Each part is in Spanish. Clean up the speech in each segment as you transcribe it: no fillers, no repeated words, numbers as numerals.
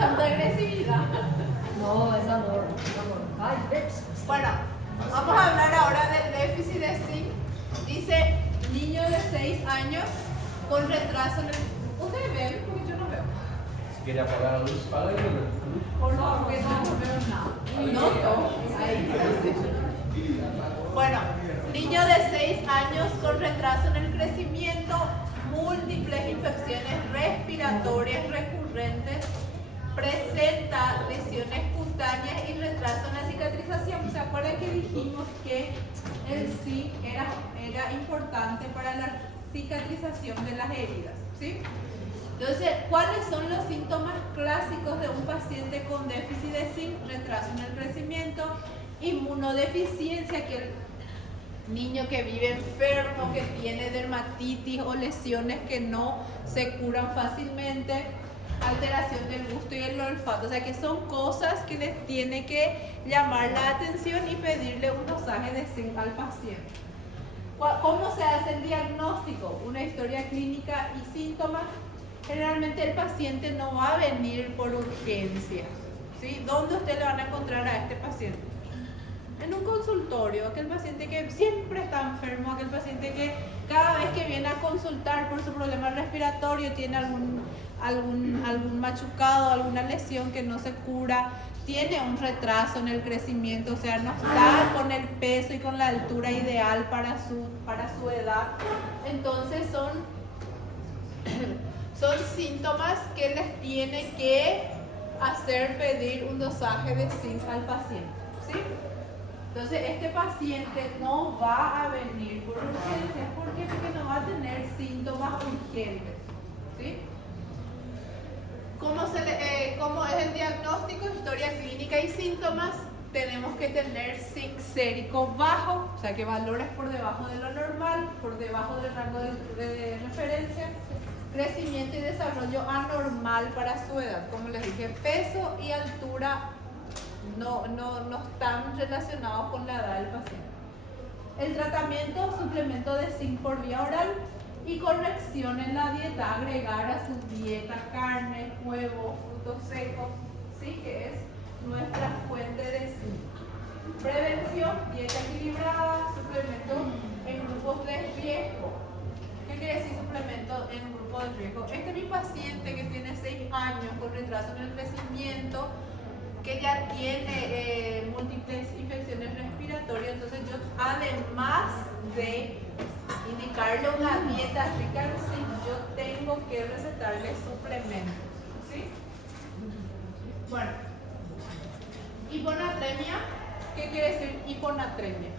Tanta agresividad. No, esa no. Ay, Bueno, vamos a hablar ahora del déficit de zinc. Dice niño de 6 años con retraso en el... ¿Ustedes ven? Porque yo no veo. Si quiere apagar la luz, apaga la luz. Por no, porque no veo nada. No, no. Ahí. Bueno, niño de 6 años con retraso en el crecimiento, múltiples infecciones respiratorias recurrentes, presenta lesiones cutáneas y retraso en la cicatrización. ¿Se acuerdan que dijimos que el zinc era importante para la cicatrización de las heridas? ¿Sí? Entonces, ¿cuáles son los síntomas clásicos de un paciente con déficit de zinc? Retraso en el crecimiento, inmunodeficiencia, que el niño que vive enfermo, que tiene dermatitis o lesiones que no se curan fácilmente, alteración del gusto y el olfato, o sea que son cosas que les tiene que llamar la atención y pedirle un dosaje de zinc al paciente. ¿Cómo se hace el diagnóstico? Una historia clínica y síntomas. Generalmente el paciente no va a venir por urgencia, ¿sí? ¿Dónde usted le van a encontrar a este paciente? En un consultorio, aquel paciente que siempre está enfermo, aquel paciente que cada vez que viene a consultar por su problema respiratorio tiene algún machucado, alguna lesión que no se cura, tiene un retraso en el crecimiento, o sea, no está con el peso y con la altura ideal para su edad. Entonces son síntomas que les tiene que hacer pedir un dosaje de zinc al paciente, ¿sí? Entonces este paciente no va a venir por urgencia. ¿Por qué? Porque no va a tener síntomas urgentes, ¿sí? ¿Cómo es el diagnóstico, historia clínica y síntomas? Tenemos que tener zinc sérico bajo, o sea que valores por debajo de lo normal, por debajo del rango de referencia. Crecimiento y desarrollo anormal para su edad. Como les dije, peso y altura no están relacionados con la edad del paciente. El tratamiento, suplemento de zinc por vía oral y corrección en la dieta, agregar a su dieta carne, huevo, frutos secos, ¿sí? Que es nuestra fuente de zinc. Prevención, dieta equilibrada, suplemento en grupos de riesgo. ¿Qué quiere decir suplemento en un grupo de riesgo? Este es mi paciente que tiene 6 años con retraso en el crecimiento, que ya tiene múltiples infecciones respiratorias. Entonces yo, además de indicarle una dieta rica en zinc, yo tengo que recetarle suplementos, ¿sí? Bueno, hiponatremia. ¿Qué quiere decir hiponatremia?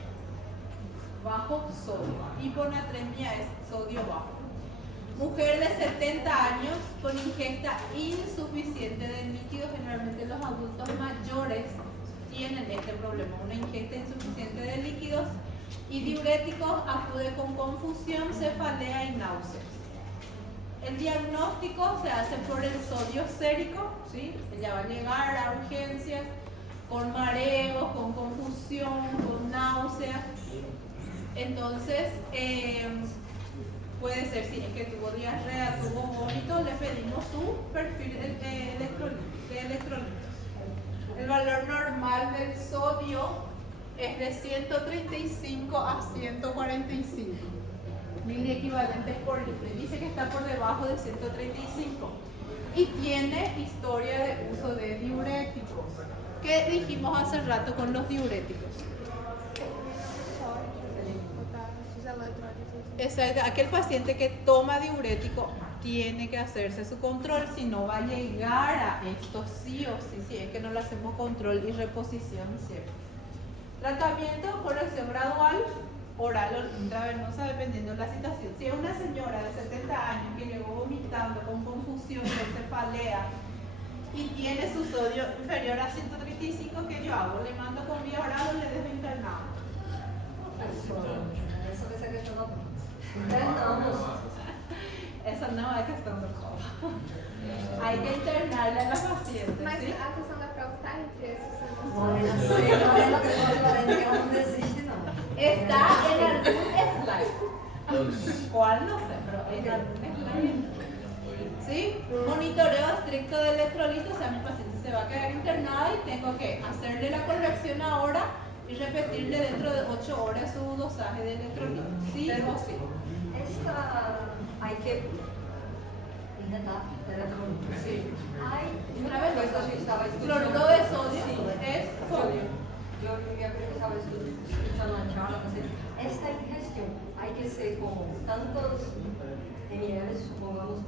Bajo sodio. Hiponatremia es sodio bajo. Mujer de 70 años con ingesta insuficiente de líquidos. Generalmente los adultos mayores tienen este problema, una ingesta insuficiente de líquidos y diuréticos. Acude con confusión, cefalea y náuseas. El diagnóstico se hace por el sodio sérico, ¿sí? Ella va a llegar a urgencias con mareos, con confusión, con náuseas. Entonces, puede ser, si es que tuvo diarrea, tuvo vómito, le pedimos su perfil de electrolitos. El valor normal del sodio es de 135 a 145 miliequivalentes por litro. Dice que está por debajo de 135 y tiene historia de uso de diuréticos. ¿Qué dijimos hace rato con los diuréticos? Exacto. Aquel paciente que toma diurético tiene que hacerse su control, si no va a llegar a esto sí o sí, si es que no le hacemos control y reposición siempre. Tratamiento, corrección gradual, oral o intravenosa, dependiendo de la situación. Si es una señora de 70 años que llegó vomitando con confusión, con cefalea y tiene su sodio inferior a 135, ¿qué yo hago? ¿Le mando con vía oral o le dejo internado? Eso que se quedó. Eso no hay que estar mejor. Hay que internarle a la paciente. Mas ¿sí? a questão da prova está entre esses. No existe, no. Está en algún slide. ¿Cuál? No sé, pero en algún slide. ¿Sí? Monitoreo estricto de electrolitos, o sea, mi paciente se va a quedar internada y tengo que hacerle la corrección ahora y repetirle dentro de 8 horas su dosaje de electrolitos. ¿Sí o sí? Esta hay que intentar electrolitos. Sí. Hay Una vez cosa que estaba escuchando. cloruro de sodio Sí. es sodio. Yo me acuerdo que estaba escuchando la charla, entonces, esta ingestión hay que ser como tantos ml, supongamos,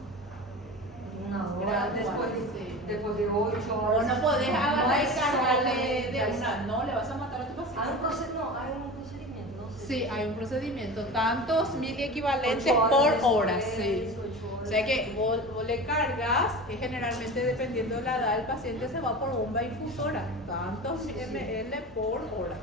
una hora, Gradual, sí. después de 8 O horas. no podés agarrar y es cargarle de solo- una, no, le vas a matar a tu paciente. Hay un procedimiento, no sé. Sí, hay un procedimiento, tantos miliequivalentes 8 por horas hora, después, sí. 8 O horas. sea que vos le cargas, y generalmente dependiendo de la edad del paciente se va por bomba infusora, tantos ml por hora.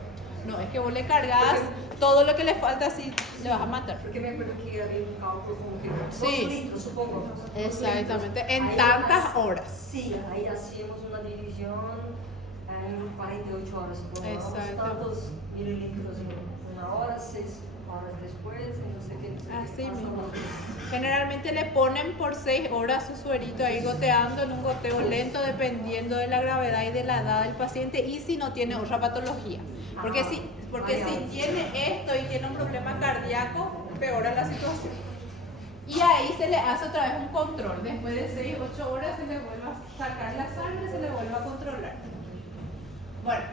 No, es que vos le cargas todo lo que le falta, así le vas a matar. Porque me acuerdo que había un cálculo como que Sí. 2 litros, supongo. 2 Exactamente, litros. en Ahí tantas hace- horas. Sí, ahí hacíamos una división en 48 horas. Supongamos Exacto. tantos mililitros en una hora, 6 horas después, y no sé qué. Así más o mismo. menos. Generalmente le ponen por 6 horas su suerito ahí goteando en un goteo lento dependiendo de la gravedad y de la edad del paciente y si no tiene otra patología. Porque si tiene esto y tiene un problema cardíaco, empeora la situación. Y ahí se le hace otra vez un control. Después de 6, 8 horas se le vuelve a sacar la sangre, se le vuelve a controlar. Bueno,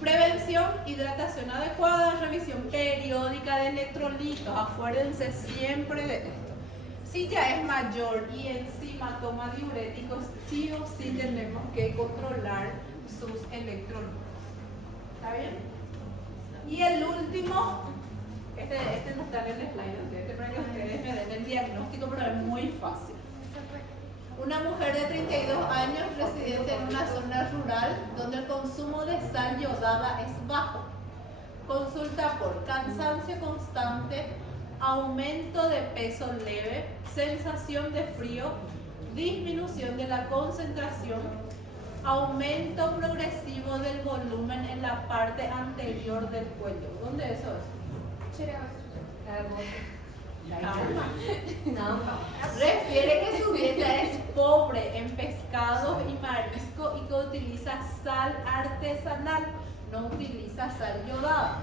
prevención, hidratación adecuada, revisión periódica de electrolitos. Acuérdense siempre de esto. Si ya es mayor y encima toma diuréticos, sí o sí tenemos que controlar sus electrolitos. ¿Está bien? Y el último, este no está en el slide, este para que ustedes me den el diagnóstico, pero es muy fácil. Una mujer de 32 años residente en una zona rural donde el consumo de sal yodada es bajo. Consulta por cansancio constante, aumento de peso leve, sensación de frío, disminución de la concentración, aumento progresivo del volumen en la parte anterior del cuello. ¿Dónde eso es? Calma. No. Refiere que su dieta es pobre en pescado y marisco y que utiliza sal artesanal, no utiliza sal yodada.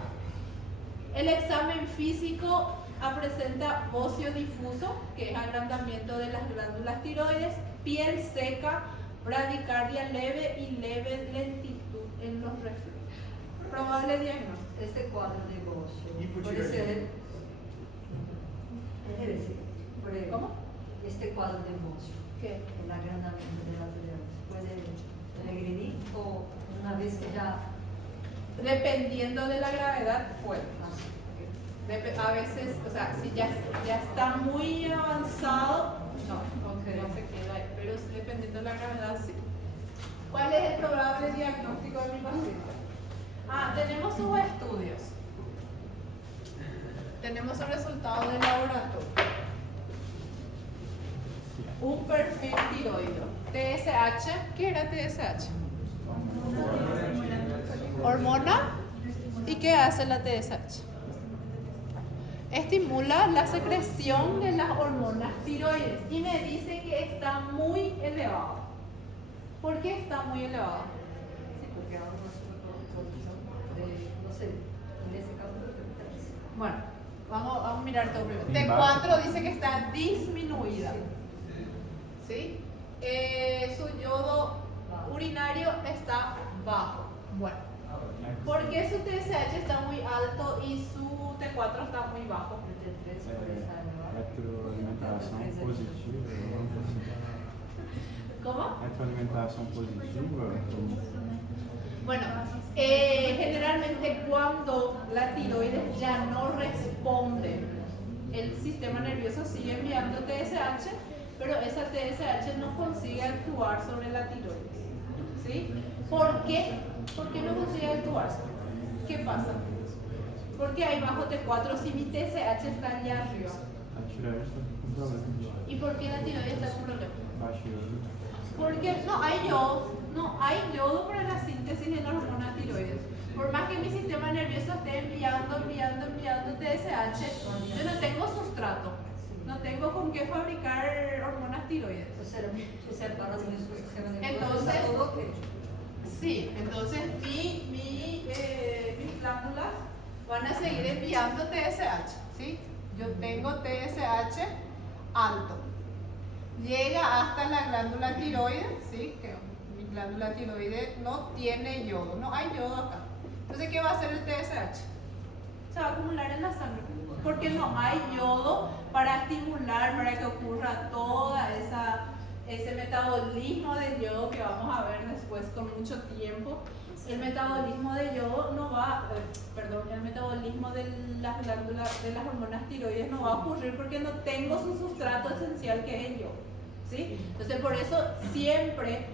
El examen físico presenta bocio difuso, que es agrandamiento de las glándulas tiroides, piel seca, bradicardia leve y leve lentitud en los reflujos. Probable diagnóstico. Este cuadro de Bocio puede ser. ¿Cómo? Este cuadro de Bocio, ¿Qué? el agrandamiento de las tiroides, puede regredir o una vez que ya. Dependiendo de la gravedad, puede. A veces, o sea, si ya está muy avanzado, no se queda ahí, pero dependiendo de la gravedad, sí. ¿Cuál es el probable diagnóstico de mi paciente? Tenemos sus estudios. Tenemos el resultado del laboratorio. Un perfil tiroideo. TSH, ¿qué era TSH? ¿Hormona? ¿Y qué hace la TSH? Estimula la secreción de las hormonas tiroides y me dice que está muy elevado. ¿Por qué está muy elevado? Sí, porque ahora no no sé, en ese caso de 3. Bueno, vamos a mirar todo primero. T4 dice que está disminuida. ¿Sí? Su yodo urinario está bajo. Bueno, ¿por qué su TSH está muy alto y su T4 está muy bajo? Retroalimentação positiva. ¿Cómo? Retroalimentação positiva. Bueno, generalmente cuando la tiroides ya no responde, el sistema nervioso sigue enviando TSH, pero esa TSH no consigue actuar sobre la tiroides. ¿Sí? ¿Por qué? ¿Por qué no consigue actuar? ¿Qué pasa? Porque hay bajo T4 si mi TSH está allá arriba. A tireoide está com problema. ¿Y por qué la tiroides está con problema? Baixa iodo. Porque no hay yodo para la síntesis de la hormona tiroides. Por más que mi sistema nervioso esté enviando TSH, yo no tengo sustrato. no tengo con qué fabricar hormonas tiroides. Se separan de su sistema nervioso. Entonces, todo lo que sí, entonces mis glándulas van a seguir enviando TSH, ¿sí? Yo tengo TSH alto. Llega hasta la glándula tiroides, ¿sí? Que mi glándula tiroides no tiene yodo, no hay yodo acá. Entonces, ¿qué va a hacer el TSH? Se va a acumular en la sangre, porque no hay yodo para estimular, para que ocurra toda ese metabolismo de yodo que vamos a ver después con mucho tiempo. El metabolismo de yodo no va, el metabolismo de las glándulas, de las hormonas tiroides no va a ocurrir porque no tengo su sustrato esencial que es el yodo, ¿sí? Entonces por eso siempre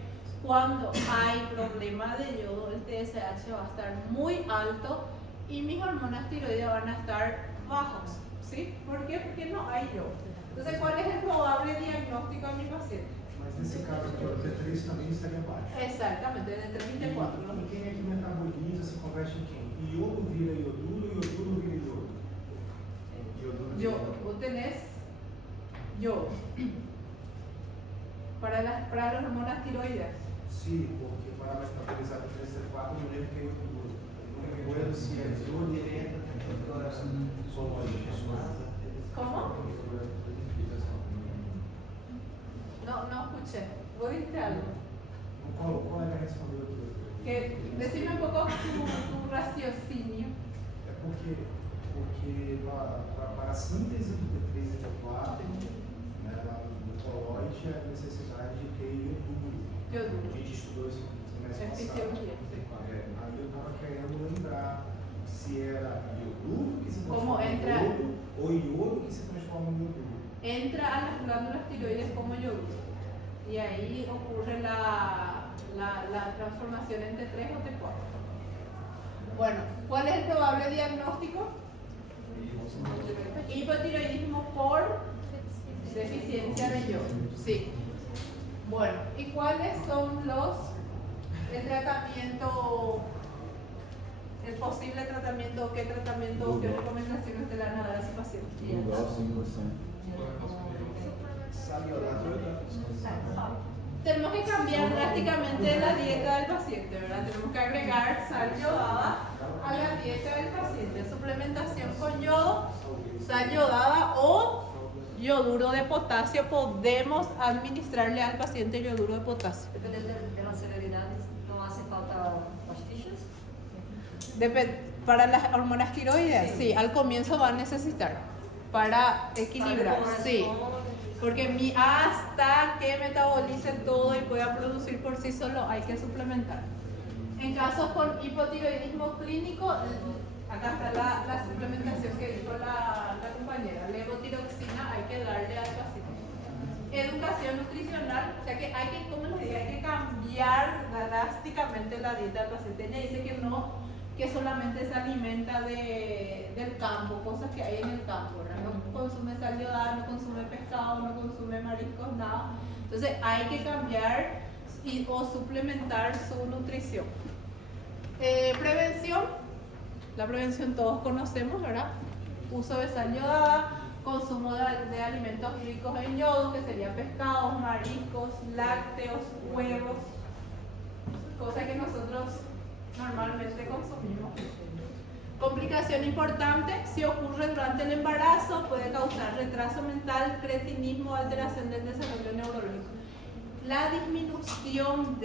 cuando hay problema de yodo el TSH va a estar muy alto y mis hormonas tiroides van a estar bajos, ¿sí? ¿Por qué? Porque no hay yodo. Entonces, ¿cuál es el probable diagnóstico de mi paciente? Mas nesse caso aqui, o T3 também estaria baixo. Exactamente, de 324. E quem é que metaboliza, se converte em quem? Iodo vira ioduro, ioduro vira iodo. Ioduro vira Yo, iodo. vos tenés yodo para las hormonas tiroides. Sim, porque para metabolizar o T3T4, eu lembro que é ioduro. Eu não me lembro se é iodo e entra ¿Cómo? No escuché. ¿Vos dijiste algo? Qual é a respondeu aqui? Que, decime un poco tu raciocinio. É porque para a síntese do T3 e T4, né, lá no coloide, a necessidade de ter ioduro. Yoduro. A gente estudou isso no semestre É passado. fisiologia. Aí eu estava querendo lembrar se era ioduro que se Como transforma entra- em iodo ou iodo que se transforma em ioduro. Entra a las glándulas tiroides como yoduro. Y ahí ocurre la transformación en T3 o T4. Bueno, ¿cuál es el probable diagnóstico? Hipotiroidismo por deficiencia de yodo. Sí. Bueno, ¿y cuáles son el tratamiento, el posible tratamiento, qué recomendaciones te dan a dar a ese paciente? Tenemos que cambiar drásticamente la dieta del paciente, ¿verdad? Tenemos que agregar sal yodada a la dieta del paciente. Suplementación con yodo, sal yodada o yoduro de potasio. Podemos administrarle al paciente yoduro de potasio. depende de la severidad, no hace falta pastillas. Para las hormonas tiroides, sí, al comienzo va a necesitar para equilibrar, sí. Porque hasta que metabolice todo y pueda producir por sí solo hay que suplementar. En casos con hipotiroidismo clínico, acá está la suplementación que dijo la compañera, levotiroxina hay que darle al paciente. Educación nutricional, o sea que hay que, como les digo, hay que cambiar drásticamente la dieta del paciente. Ella dice que no, que solamente se alimenta del campo, cosas que hay en el campo, ¿verdad? No consume sal yodada, no consume pescado, no consume mariscos, nada. Entonces hay que cambiar o suplementar su nutrición. Prevención, la prevención todos conocemos, ¿verdad? Uso de sal yodada, consumo de alimentos ricos en yodo, que serían pescados, mariscos, lácteos, huevos, cosas que nosotros normalmente consumimos. Complicación importante, si ocurre durante el embarazo, puede causar retraso mental, cretinismo, alteración del desarrollo neurológico. La disminución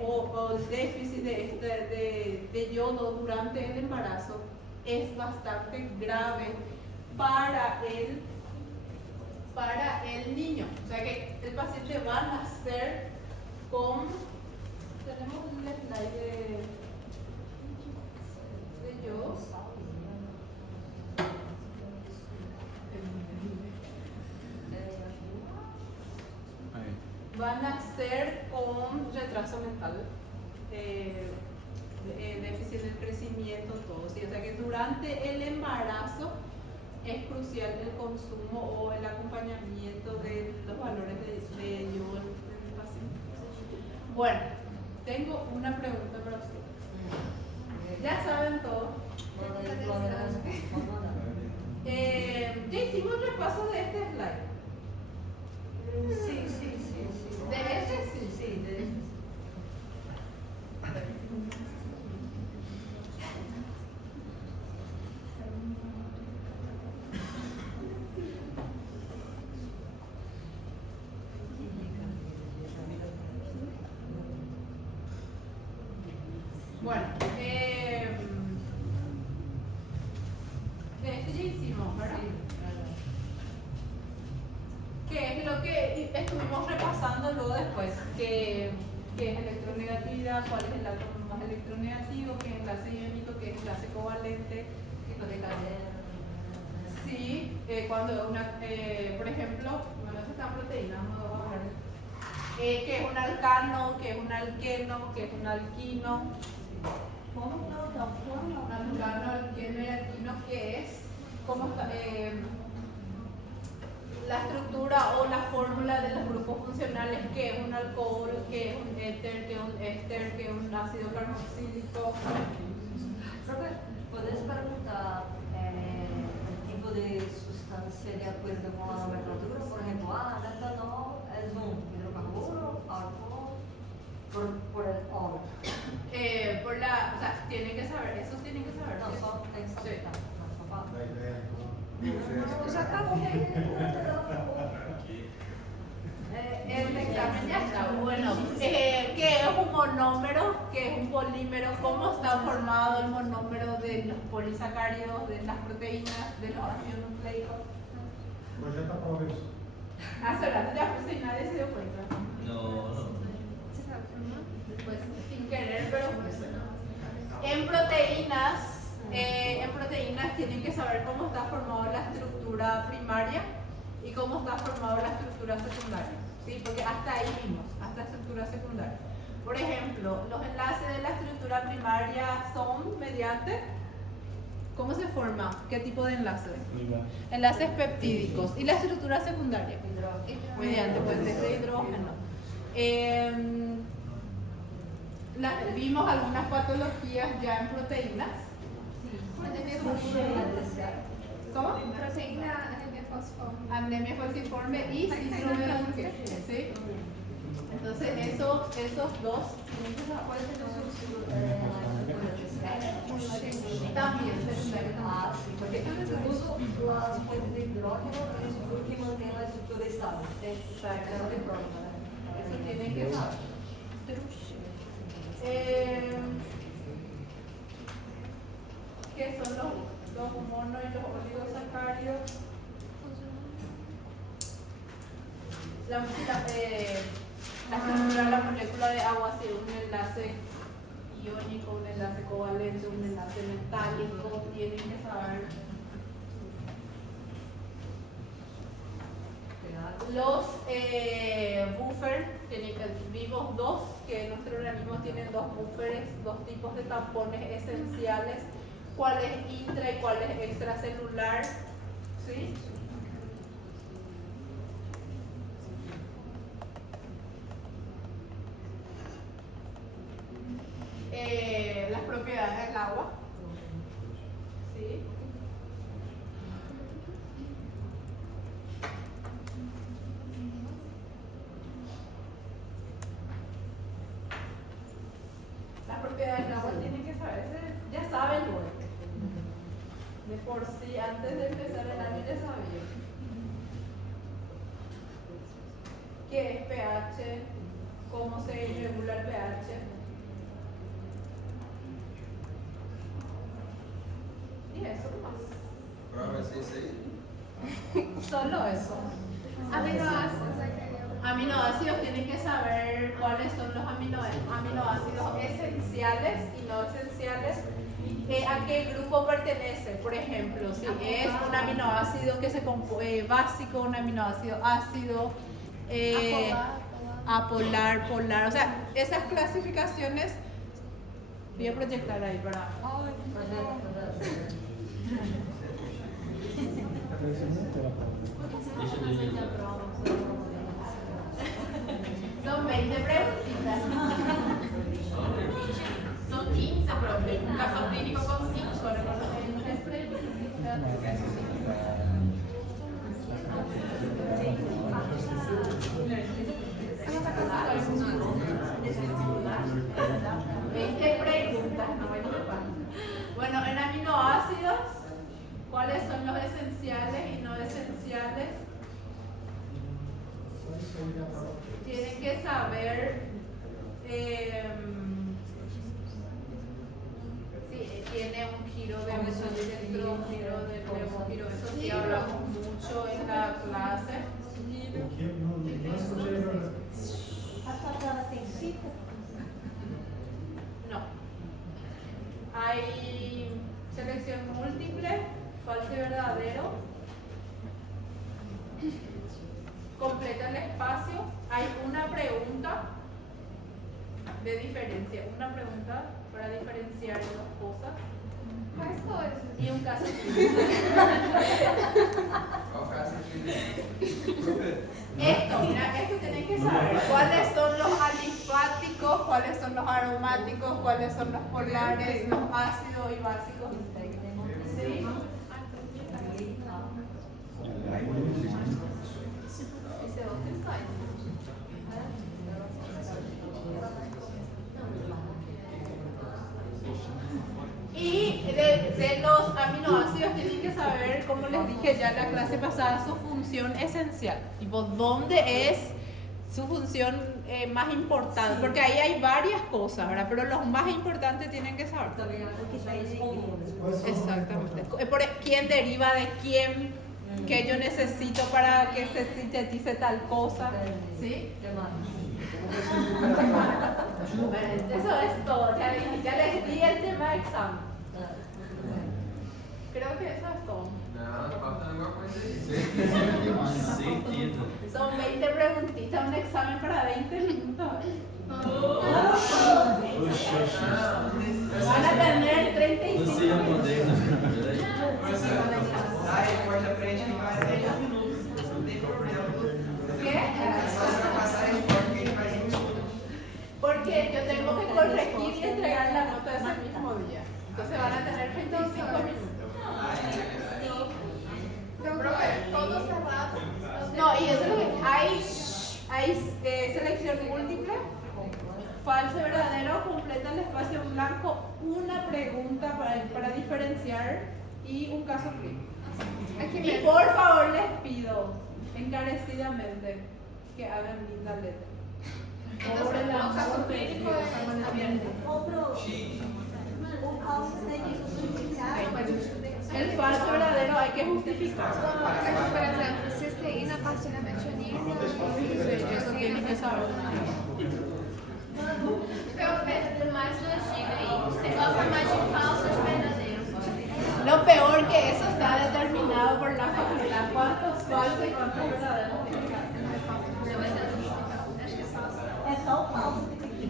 o el déficit de yodo durante el embarazo es bastante grave para el niño. O sea que el paciente va a nacer con... Tenemos un slide de yodo. Va a nacer con retraso mental, déficit del crecimiento, todo. ¿Sí? O sea que durante el embarazo es crucial el consumo o el acompañamiento de los valores de yodo del paciente. Bueno, tengo una pregunta para ustedes. Ya saben todo. Ya hicimos Bueno, de este ya hicimos, ¿verdad? ¿Qué es lo que estuvimos repasando luego después? ¿Qué es electronegatividad? ¿Cuál es el átomo más electronegativo? ¿Qué es enlace iónico? ¿Qué es enlace covalente? Tipo de cadena. Sí, cuando por ejemplo, bueno, estas están proteínas, no vamos a hablar de que es un alcano, que es un alqueno, que es un alquino. ¿Cómo? Un alcano, alqueno y alquino, ¿qué es? ¿Cómo está? La estructura o la fórmula de los grupos funcionales, que es un alcohol, que es un éter, que es un éster, que es un ácido carboxílico. Profe, ¿puedes preguntar el tipo de sustancia de acuerdo con la nomenclatura? Por ejemplo, metanol es un hidrocarburo, alcohol, por el oro. O sea, tienen que saber, esos tienen que saber. No, ¿sí? son exactas. Da ideia, Já está El examen ya está. Bueno, ¿qué es un monómero? ¿Qué es un polímero? ¿Cómo está formado el monómero de los polisacáridos, de las proteínas, de los ácidos nucleicos? Projeta a prova isso. Hace rato ya puse y nadie se dio cuenta. No, no. ¿Se sabe formar? Pues sin querer, pero en proteínas tienen que saber cómo está formada la estructura primaria y cómo está formada la estructura secundaria, ¿sí? Porque hasta ahí vimos, hasta estructura secundaria. Por ejemplo, los enlaces de la estructura primaria son mediante, ¿cómo se forma? ¿Qué tipo de enlaces? Enlaces peptídicos. ¿Y la estructura secundaria? Mediante puentes de hidrógeno. Vimos algunas patologías ya en proteínas. ¿Cómo? Proteína anemia falciforme. Anemia falciforme y síndrome de Dunkel, ¿sí? Entonces esos dos tienen que saber. También secundario. Ah, sí, porque incluso las fuentes de hidrógeno es porque mantienen la estructura estable. Exacto. Eso tienen que saber. ¿Qué son los monos y los oligosacáridos? La estructura de la molécula de agua tiene un enlace iónico, un enlace covalente, un enlace metálico, tienen que saber. Los buffers, vimos dos, que nuestro organismo tiene dos buffers, dos tipos de tampones esenciales, cuál es intra y cuál es extracelular, ¿sí? Las propiedades del agua, ¿sí? Las propiedades del agua tienen que saberse, ya saben luego. De por sí, antes de empezar el año ya sabía. ¿Qué es pH? ¿Cómo se regula el pH? Y eso más. Prova esse aí. Solo eso. Aminoácidos, hay que ver. Aminoácidos, tienen que saber cuáles son los aminoácidos esenciales y no esenciales. ¿A qué grupo pertenece? Por ejemplo, si es un aminoácido que se básico, un aminoácido ácido, apolar, polar. O sea, esas clasificaciones voy a proyectar ahí para. Son 20 preguntitas. Son 15 problemas. Un caso clínico con 5, en 3 preguntitas. Bueno, en aminoácidos, ¿cuáles son los esenciales y no esenciales? Tienen que saber tiene un giro de uso directo, un giro de nuevo giro. Eso sí hablamos mucho en la clase. O que não escutei agora. A faculdade tem cita? No. Hay selección múltiple, falso y verdadero. Completa el espacio. Hay una pregunta de diferencia. Una pregunta para diferenciar dos cosas. Quais coisas? Y un caso clínico. Qual caso que Esto, mira, esto tienen que saber cuáles son los alifáticos, cuáles son los aromáticos, cuáles son los polares, los ácidos y básicos. ¿Sí? Esse é outro slide. Y de los aminoácidos tienen que saber, como les dije ya en la clase pasada, su función esencial. Tipo, ¿dónde es su función más importante? Porque ahí hay varias cosas, ¿verdad? Pero los más importantes tienen que saber. Também há questões comuns. Exactamente. ¿Quién deriva de quién? ¿Qué yo necesito para que se sintetice tal cosa? ¿Sí? Eso es todo. Ya les di el tema de examen. Creo que eso es todo. Não, falta alguma coisa aí. Certeza. Son 20 preguntitas, un examen para 20 minutos. Van a tener 35 Você ia minutos. poder, verdade? A resposta pra gente faz 10 minutos. Não tem problema. ¿Qué? É só você passar a resposta que a gente faz em minutos. Porque yo tengo que corregir y entregar la nota ese mismo día. Entonces van a tener 25 minutos. Profe, todo cerrado. No, y eso es lo que hay selección múltiple, falso y verdadero, completa el espacio en blanco, una pregunta para diferenciar y un caso clínico. Aqui Y mesmo. por favor les pido encarecidamente que hagan linda letra. Por el Então, o caso amor de clínico Dios, é aberto. O falso tem que justificar. el falso verdadero hay que justificar. Por exemplo, cisteína a partir da metionina. Eso tienen que saber. Profe, mais uma dica aí. Você gosta mais de falso ou de verdadeiro? Lo peor que eso está determinado por la facultad. ¿Cuántos falsos y cuántos verdaderos? Acho que é falso. É só o falso que tem que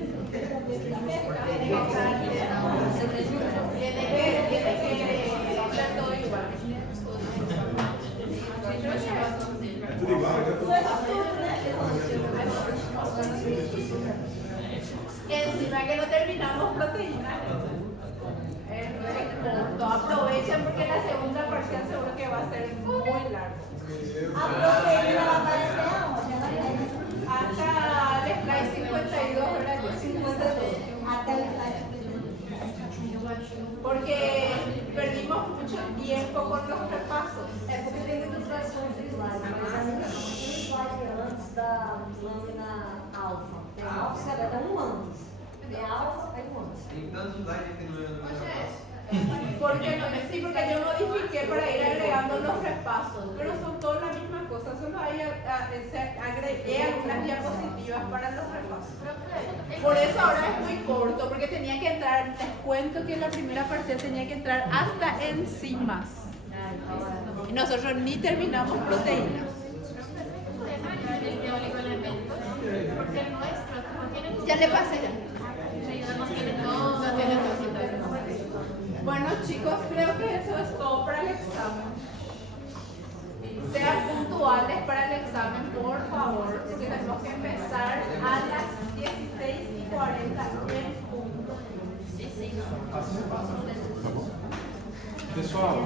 Tiene que ser todo igual. Tudo igual? Encima que no terminamos proteínas. Es re corto. Aprovechen porque la segunda parcial seguro que va a ser muy larga. A proteína ela vai até onde? Ela vai Hasta el slide 52, ¿verdad? 52. até o slide. Porque perdimos mucho tiempo con los repasos. É porque tem muitas versões de slide, mas a minha tem um slide antes da lâmina alfa. Tem alfa, você vai dar um antes. Tem alfa, tem um antes. Tem tantos likes que no meu Porque no, sí, porque yo modifiqué para ir agregando los repasos, pero son todas las mismas cosas, solo ahí agregué algunas diapositivas para los repasos. Por eso ahora es muy corto, porque tenía que entrar, les cuento que en la primera parcial tenía que entrar hasta enzimas. Y nosotros ni terminamos proteínas. Porque el nuestro no tiene Ya le pasé ya. no tiene todo. No tiene todo. Bueno chicos, creo que eso es todo para el examen. Sean puntuales para el examen, por favor, porque tenemos que empezar a las 16:40 en punto. Pessoal,